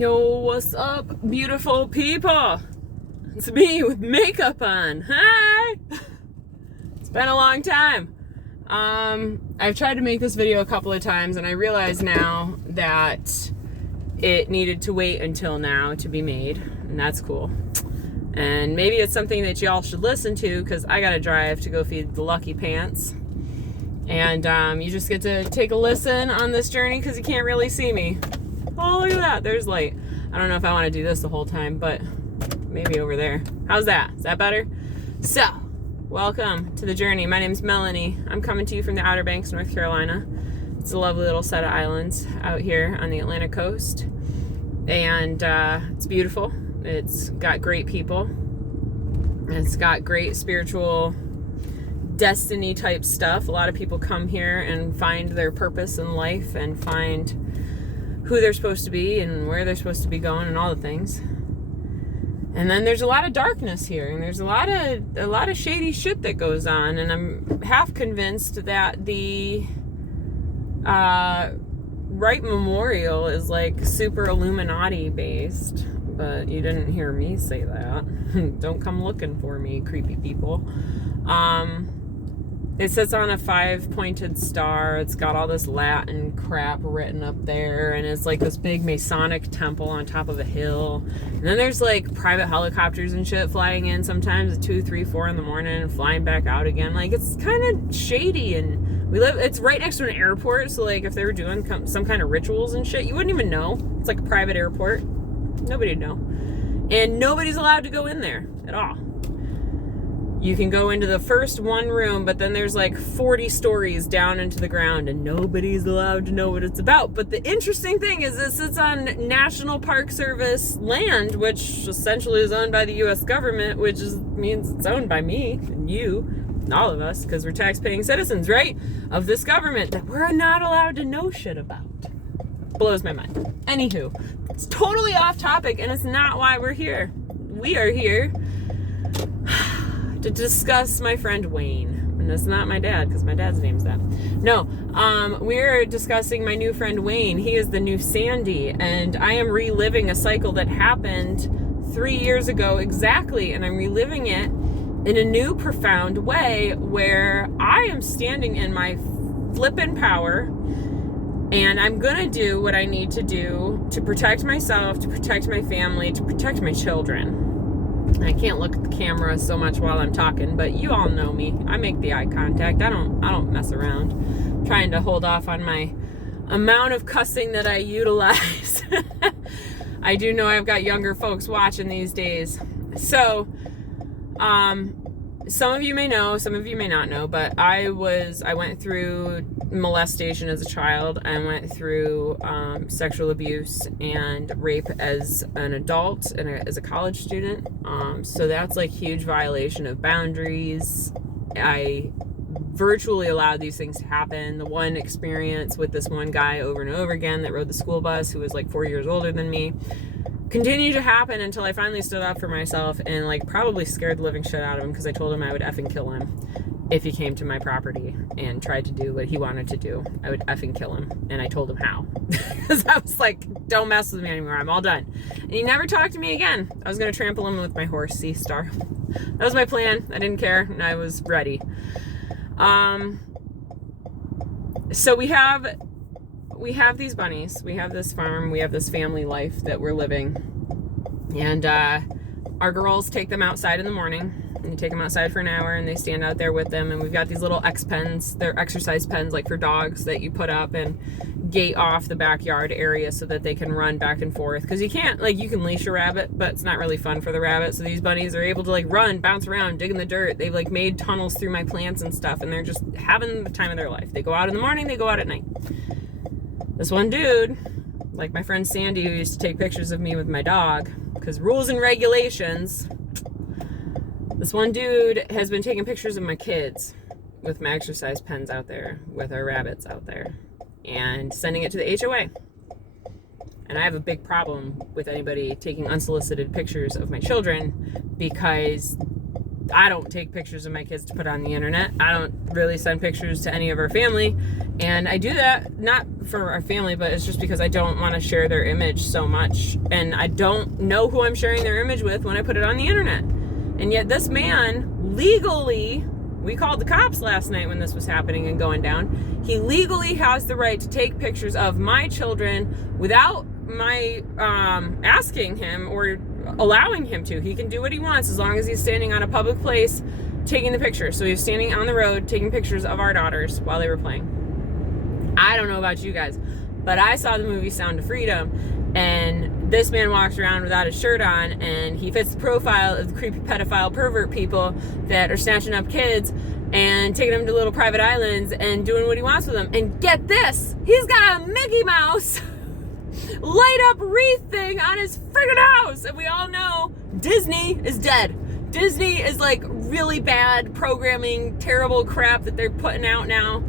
Yo, what's up, beautiful people? It's me with makeup on. Hi! It's been a long time. I've tried to make this video a couple of times, and I realize now that it needed to wait until now to be made, and that's cool. And maybe it's something that y'all should listen to, because I gotta drive to go feed the lucky pants. And you just get to take a listen on this journey because you can't really see me. Oh, look at that. There's light. I don't know if I want to do this the whole time, but maybe over there. How's that? Is that better? So, welcome to the journey. My name's Melanie. I'm coming to you from the Outer Banks, North Carolina. It's a lovely little set of islands out here on the Atlantic coast. And it's beautiful. It's got great people. It's got great spiritual destiny type stuff. A lot of people come here and find their purpose in life and find who they're supposed to be and where they're supposed to be going and all the things. And then there's a lot of darkness here, and there's a lot of shady shit that goes on, and I'm half convinced that the Wright Memorial is like super Illuminati based, but you didn't hear me say that. Don't come looking for me, creepy people. It sits on a 5-pointed star. It's got all this Latin crap written up there, and it's like this big Masonic temple on top of a hill. And then there's like private helicopters and shit flying in sometimes at 2, 3, 4 in the morning and flying back out again. Like, it's kind of shady, and it's right next to an airport, so like if they were doing some kind of rituals and shit, you wouldn't even know. It's like a private airport. Nobody'd know. And nobody's allowed to go in there at all. You can go into the first one room, but then there's like 40 stories down into the ground, and nobody's allowed to know what it's about. But the interesting thing is this sits on National Park Service land, which essentially is owned by the U.S. government, which means it's owned by me and you and all of us, because we're tax-paying citizens, right, of this government that we're not allowed to know shit about. Blows my mind. Anywho, it's totally off topic, and it's not why we're here. We are here to discuss my friend Wayne. And it's not my dad, because my dad's name's that. No, we're discussing my new friend Wayne. He is the new Sandy, and I am reliving a cycle that happened 3 years ago exactly, and I'm reliving it in a new profound way where I am standing in my flippin' power, and I'm gonna do what I need to do to protect myself, to protect my family, to protect my children. I can't look at the camera so much while I'm talking, but you all know me. I make the eye contact. I don't mess around. I'm trying to hold off on my amount of cussing that I utilize. I do know I've got younger folks watching these days. So, some of you may know, some of you may not know, but I went through molestation as a child. I went through sexual abuse and rape as an adult and as a college student. So that's like huge violation of boundaries. I virtually allowed these things to happen. The one experience with this one guy over and over again that rode the school bus, who was like 4 years older than me, continued to happen until I finally stood up for myself and like probably scared the living shit out of him, because I told him I would effing kill him if he came to my property and tried to do what he wanted to do. I would effing kill him, and I told him how. Because I was like, don't mess with me anymore, I'm all done. And he never talked to me again. I was going to trample him with my horse, Sea Star. That was my plan. I didn't care, and I was ready. So we have these bunnies, we have this farm, we have this family life that we're living, and our girls take them outside in the morning, and you take them outside for an hour, and they stand out there with them, and we've got these little pens, they're exercise pens like for dogs, that you put up and gate off the backyard area so that they can run back and forth, because you can't, like, you can leash a rabbit, but it's not really fun for the rabbit. So these bunnies are able to like run, bounce around, dig in the dirt. They've like made tunnels through my plants and stuff, and they're just having the time of their life. They go out in the morning, they go out at night. This one dude, like my friend Sandy, who used to take pictures of me with my dog, because rules and regulations, this one dude has been taking pictures of my kids with my exercise pens out there, with our rabbits out there, and sending it to the HOA. And I have a big problem with anybody taking unsolicited pictures of my children, because I don't take pictures of my kids to put on the internet. I don't really send pictures to any of our family. And I do that not for our family, but it's just because I don't want to share their image so much. And I don't know who I'm sharing their image with when I put it on the internet. And yet this man legally, we called the cops last night when this was happening and going down. He legally has the right to take pictures of my children without my asking him or allowing him to. He can do what he wants as long as he's standing on a public place taking the picture. So he was standing on the road taking pictures of our daughters while they were playing. I don't know about you guys, but I saw the movie Sound of Freedom, and this man walks around without his shirt on, and he fits the profile of the creepy pedophile pervert people that are snatching up kids and taking them to little private islands and doing what he wants with them. And get this, he's got a Mickey Mouse light up wreath thing on his friggin' house. And we all know Disney is dead. Disney is like really bad programming, terrible crap that they're putting out now.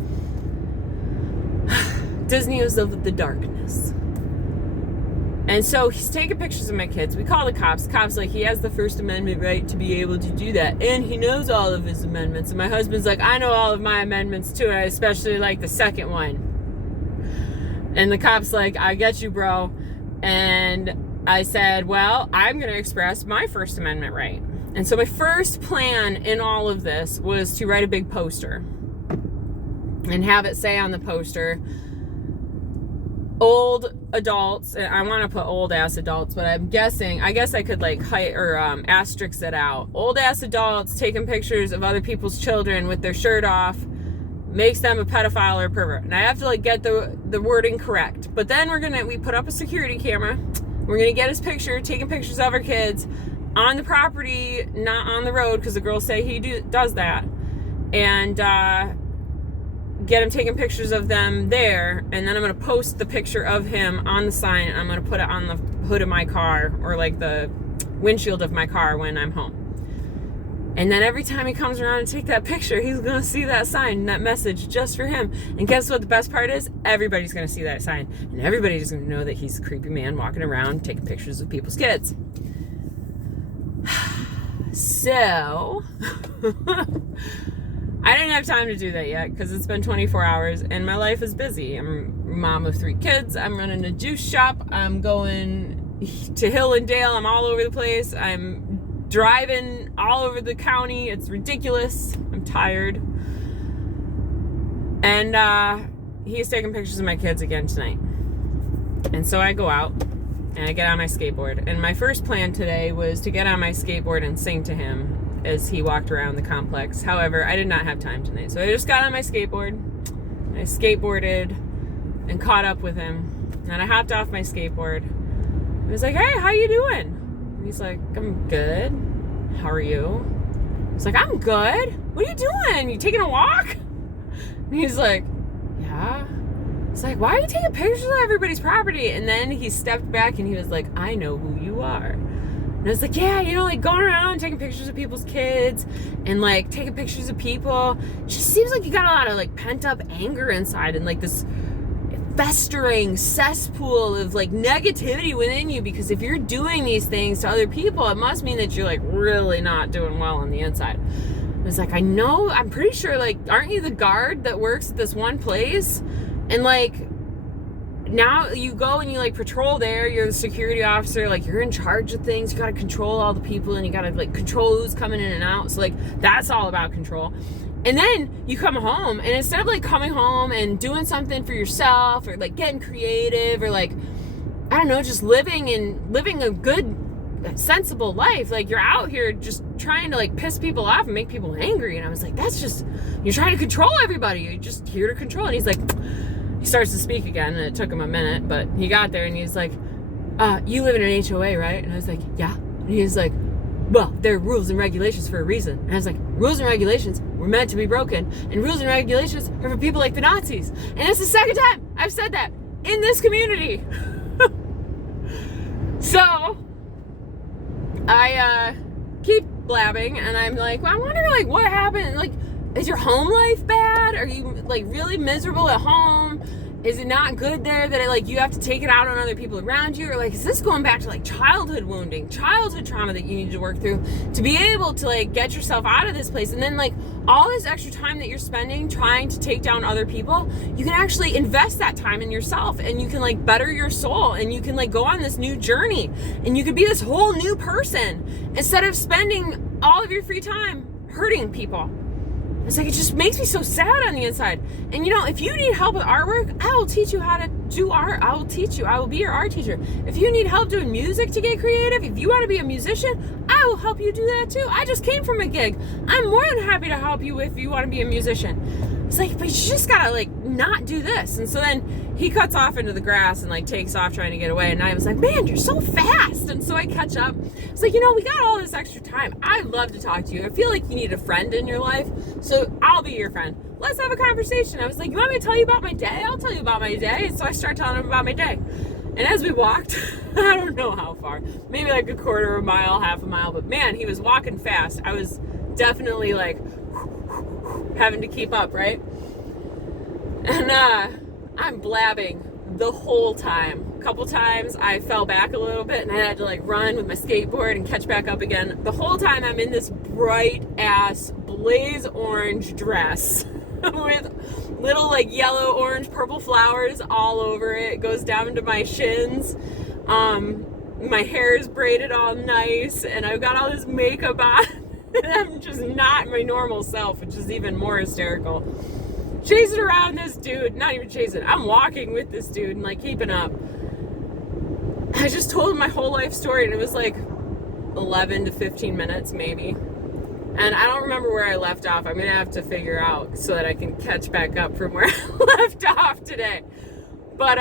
Disney is of the darkness. And so he's taking pictures of my kids. We call the cops. The cops like, he has the First Amendment right to be able to do that. And he knows all of his amendments. And my husband's like, I know all of my amendments too. And I especially like the second one. And the cop's like, I get you, bro. And I said, well, I'm going to express my First Amendment right. And so my first plan in all of this was to write a big poster and have it say on the poster, old adults, and I want to put old ass adults, but I'm guessing, I guess I could like height or asterisk it out. Old ass adults taking pictures of other people's children with their shirt off makes them a pedophile or a pervert. And I have to like get the wording correct. But then we put up a security camera. We're gonna get his picture, taking pictures of our kids on the property, not on the road, because the girls say he does that. And get him taking pictures of them there, and then I'm gonna post the picture of him on the sign, and I'm gonna put it on the hood of my car or like the windshield of my car when I'm home. And then every time he comes around to take that picture, he's gonna see that sign, that message just for him. And guess what the best part is? Everybody's gonna see that sign, and everybody's gonna know that he's a creepy man walking around taking pictures of people's kids. So I didn't have time to do that yet because it's been 24 hours and my life is busy. I'm a mom of 3 kids. I'm running a juice shop. I'm going to Hill and Dale. I'm all over the place. I'm driving all over the county. It's ridiculous. I'm tired. And he's taking pictures of my kids again tonight. And so I go out and I get on my skateboard. And my first plan today was to get on my skateboard and sing to him as he walked around the complex. However, I did not have time tonight. So I just got on my skateboard. I skateboarded and caught up with him. And I hopped off my skateboard. I was like, hey, how you doing? And he's like, I'm good. How are you? I was like, I'm good. What are you doing? You taking a walk? And he's like, yeah. It's like, why are you taking pictures of everybody's property? And then he stepped back and he was like, I know who you are. And I was like, yeah, you know, like going around taking pictures of people's kids and like taking pictures of people. It just seems like you got a lot of like pent up anger inside and like this festering cesspool of like negativity within you, because if you're doing these things to other people, it must mean that you're like really not doing well on the inside. I was like, I know, I'm pretty sure, like, aren't you the guard that works at this one place? And like, now you go and you like patrol there, you're the security officer, like you're in charge of things, you gotta control all the people and you gotta like control who's coming in and out. So like, that's all about control. And then you come home and instead of like coming home and doing something for yourself or like getting creative or like, I don't know, just living a good, sensible life, like you're out here just trying to like piss people off and make people angry. And I was like, that's just, you're trying to control everybody, you're just here to control. And he's like, he starts to speak again, and it took him a minute, but he got there and he's like, you live in an HOA, right? And I was like, yeah. And he's like, well, there are rules and regulations for a reason. And I was like, rules and regulations were meant to be broken, and rules and regulations are for people like the Nazis. And it's the second time I've said that in this community. So I keep blabbing, and I'm like, well, I wonder like what happened. Like, is your home life bad? Are you like really miserable at home? Is it not good there that like you have to take it out on other people around you? Or like, is this going back to like childhood wounding, childhood trauma that you need to work through to be able to like get yourself out of this place? And then like all this extra time that you're spending trying to take down other people, you can actually invest that time in yourself, and you can like better your soul, and you can like go on this new journey, and you could be this whole new person instead of spending all of your free time hurting people. It's like, it just makes me so sad on the inside. And you know, if you need help with artwork, I will teach you how to do art. I will teach you. I will be your art teacher. If you need help doing music to get creative, if you want to be a musician, I will help you do that too. I just came from a gig. I'm more than happy to help you if you want to be a musician. It's like, but you just gotta like not do this. And so then he cuts off into the grass and like takes off trying to get away. And I was like, man, you're so fast. And so I catch up. It's like, you know, we got all this extra time. I'd love to talk to you. I feel like you need a friend in your life. So I'll be your friend. Let's have a conversation. I was like, you want me to tell you about my day? I'll tell you about my day. And so I start telling him about my day. And as we walked, I don't know how far, maybe like a quarter of a mile, half a mile, but man, he was walking fast. I was definitely like having to keep up, right? And I'm blabbing the whole time. A couple times I fell back a little bit and I had to like run with my skateboard and catch back up again. The whole time I'm in this bright ass blaze orange dress with little like yellow, orange, purple flowers all over it. It goes down into my shins. My hair is braided all nice and I've got all this makeup on. And I'm just not my normal self, which is even more hysterical. Chasing around this dude, not even chasing, I'm walking with this dude and like keeping up. I just told him my whole life story and it was like 11 to 15 minutes maybe. And I don't remember where I left off. I'm gonna have to figure out so that I can catch back up from where I left off today. But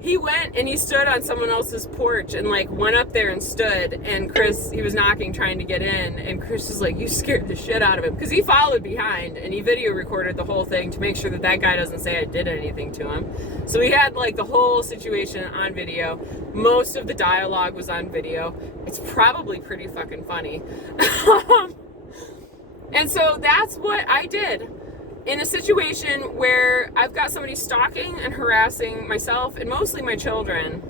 he went and he stood on someone else's porch and like went up there and stood, and Chris, he was knocking trying to get in, and Chris was like, you scared the shit out of him, because he followed behind and he video recorded the whole thing to make sure that that guy doesn't say I did anything to him. So he had like the whole situation on video. Most of the dialogue was on video. It's probably pretty fucking funny. And so that's what I did. In a situation where I've got somebody stalking and harassing myself and mostly my children,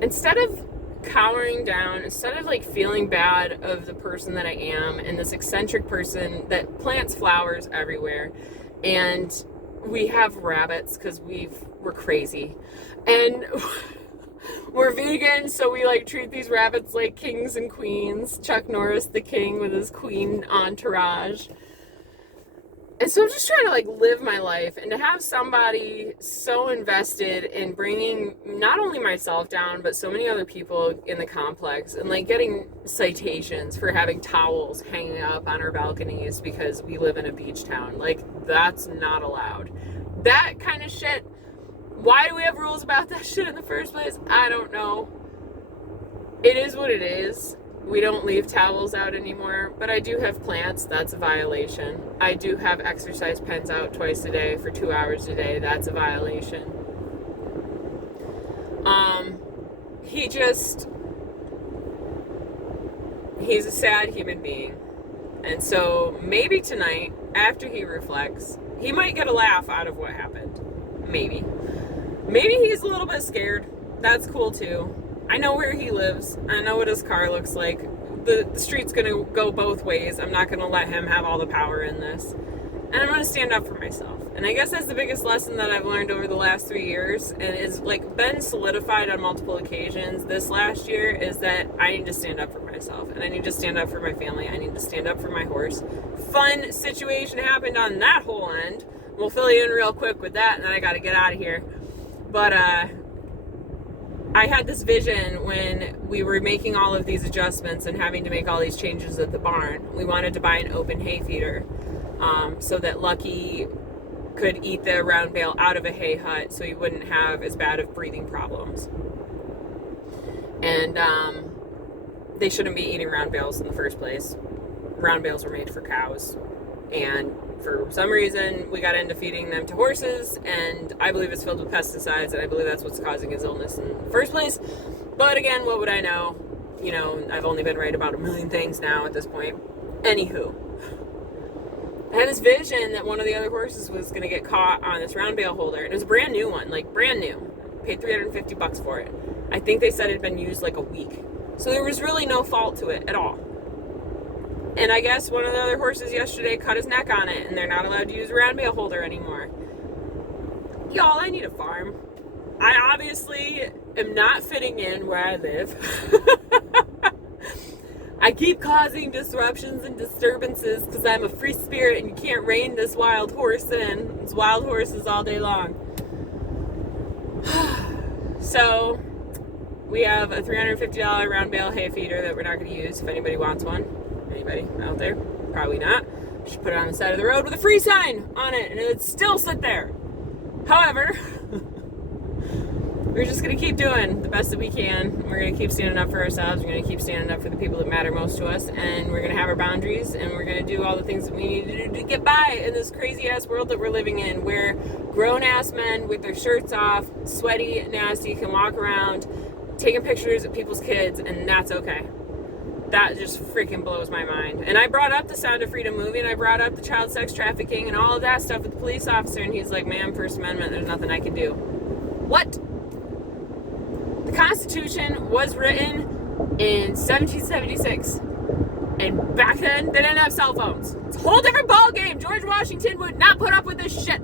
instead of cowering down, instead of like feeling bad of the person that I am and this eccentric person that plants flowers everywhere, and we have rabbits because we're crazy, and we're vegan, so we like treat these rabbits like kings and queens. Chuck Norris, the king, with his queen entourage. And so I'm just trying to like live my life, and to have somebody so invested in bringing not only myself down, but so many other people in the complex, and like getting citations for having towels hanging up on our balconies because we live in a beach town. Like, that's not allowed. That kind of shit. Why do we have rules about that shit in the first place? I don't know. It is what it is. We don't leave towels out anymore, but I do have plants. That's a violation. I do have exercise pens out twice a day for 2 hours a day. That's a violation. He's a sad human being. And so maybe tonight, after he reflects, he might get a laugh out of what happened. Maybe. Maybe he's a little bit scared. That's cool too. I know where he lives. I know what his car looks like. The street's going to go both ways. I'm not going to let him have all the power in this. And I'm going to stand up for myself. And I guess that's the biggest lesson that I've learned over the last 3 years, and it's like been solidified on multiple occasions this last year, is that I need to stand up for myself. And I need to stand up for my family. I need to stand up for my horse. Fun situation happened on that whole end. We'll fill you in real quick with that, and then I got to get out of here. But, I had this vision when we were making all of these adjustments and having to make all these changes at the barn. We wanted to buy an open hay feeder so that Lucky could eat the round bale out of a hay hut so he wouldn't have as bad of breathing problems. And they shouldn't be eating round bales in the first place. Round bales were made for cows. And for some reason, we got into feeding them to horses, and I believe it's filled with pesticides, and I believe that's what's causing his illness in the first place. But again, what would I know? You know, I've only been right about a million things now at this point. Anywho. I had this vision that one of the other horses was going to get caught on this round bale holder. And it was a brand new one, like brand new. Paid $350 for it. I think they said it had been used like a week. So there was really no fault to it at all. And I guess one of the other horses yesterday cut his neck on it, and they're not allowed to use a round bale holder anymore. Y'all, I need a farm. I obviously am not fitting in where I live. I keep causing disruptions and disturbances because I'm a free spirit and you can't rein this wild horse in. It's wild horses all day long. So, we have a $350 round bale hay feeder that we're not going to use if anybody wants one. Anybody out there? Probably not. Should put it on the side of the road with a free sign on it and it would still sit there. However, we're just going to keep doing the best that we can. We're going to keep standing up for ourselves. We're going to keep standing up for the people that matter most to us. And we're going to have our boundaries. And we're going to do all the things that we need to do to get by in this crazy-ass world that we're living in. Where grown-ass men with their shirts off, sweaty, nasty, can walk around taking pictures of people's kids. And that's okay. That just freaking blows my mind. And I brought up the Sound of Freedom movie. And I brought up the child sex trafficking and all of that stuff with the police officer. And he's like, ma'am, First Amendment, there's nothing I can do. What? The Constitution was written in 1776, and back then they didn't have cell phones. It's a whole different ballgame. George Washington would not put up with this shit.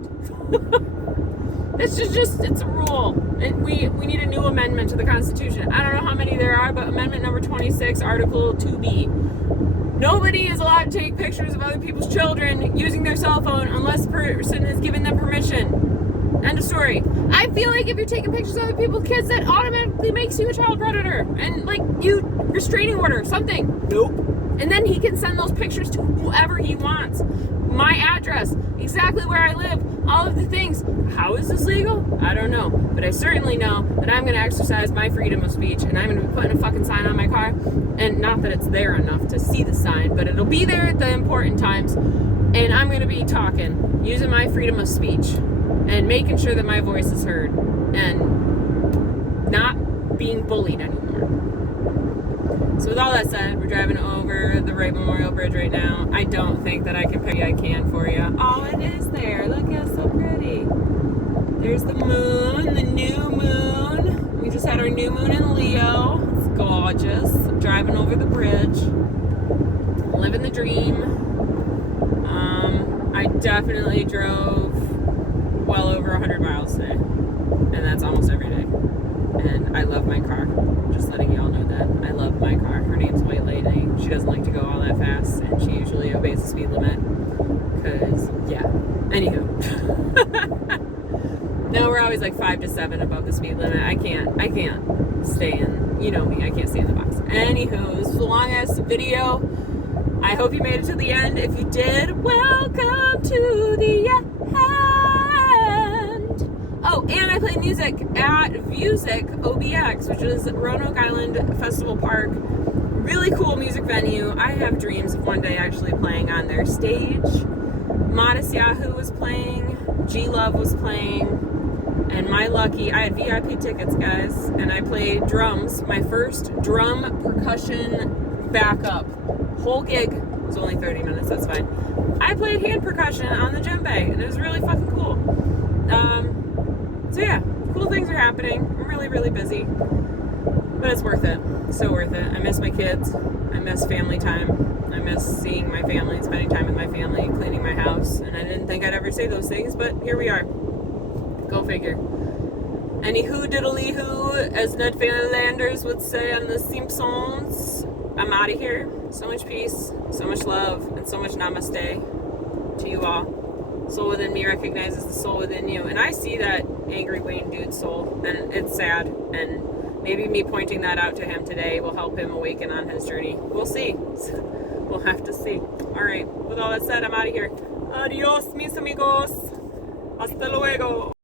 This is just, it's a rule. And we need a new amendment to the Constitution. I don't know how many there are, but amendment number 26, Article 2B. Nobody is allowed to take pictures of other people's children using their cell phone unless the person has given them permission. End of story. I feel like if you're taking pictures of other people's kids, that automatically makes you a child predator. And like, you restraining order, something. Nope. And then he can send those pictures to whoever he wants. My address, exactly where I live, all of the things. How is this legal? I don't know. But I certainly know that I'm going to exercise my freedom of speech, and I'm going to be putting a fucking sign on my car. And not that it's there enough to see the sign, but it'll be there at the important times. And I'm going to be talking, using my freedom of speech, and making sure that my voice is heard, and not being bullied anymore. So with all that said, we're driving over the Wright Memorial Bridge right now. I don't think that I can for you. Oh, it is there. Look, it's so pretty. There's the moon, the new moon. We just had our new moon in Leo. It's gorgeous. Driving over the bridge. Living the dream. I definitely drove well over 100 miles today, and that's almost every day. And I love my car. Just letting y'all know that I love my car. Her name's White Lightning. She doesn't like to go all that fast, and she usually obeys the speed limit. Cause yeah. Anywho, no, we're always like 5 to 7 above the speed limit. I can't stay in. You know me. I can't stay in the box. Anywho, this was a long ass video. I hope you made it to the end. If you did, welcome to the end. Oh, and I play music at Music OBX, which is Roanoke Island Festival Park. Really cool music venue. I have dreams of one day actually playing on their stage. Modest Yahoo was playing, G Love was playing, and my lucky, I had VIP tickets, guys, and I played drums. My first drum percussion backup. Whole gig was only 30 minutes, that's fine. I played hand percussion on the djembe, and it was really fucking cool. So yeah, cool things are happening. I'm really, really busy, but it's worth it. So worth it. I miss my kids. I miss family time. I miss seeing my family, spending time with my family, cleaning my house, and I didn't think I'd ever say those things, but here we are. Go figure. Anywho diddly who, as Ned Flanders would say on The Simpsons, I'm out of here. So much peace, so much love, and so much namaste to you all. Soul within me recognizes the soul within you. And I see that angry Wayne dude's soul, and it's sad. And maybe me pointing that out to him today will help him awaken on his journey. We'll see. We'll have to see. All right. With all that said, I'm out of here. Adios, mis amigos. Hasta luego.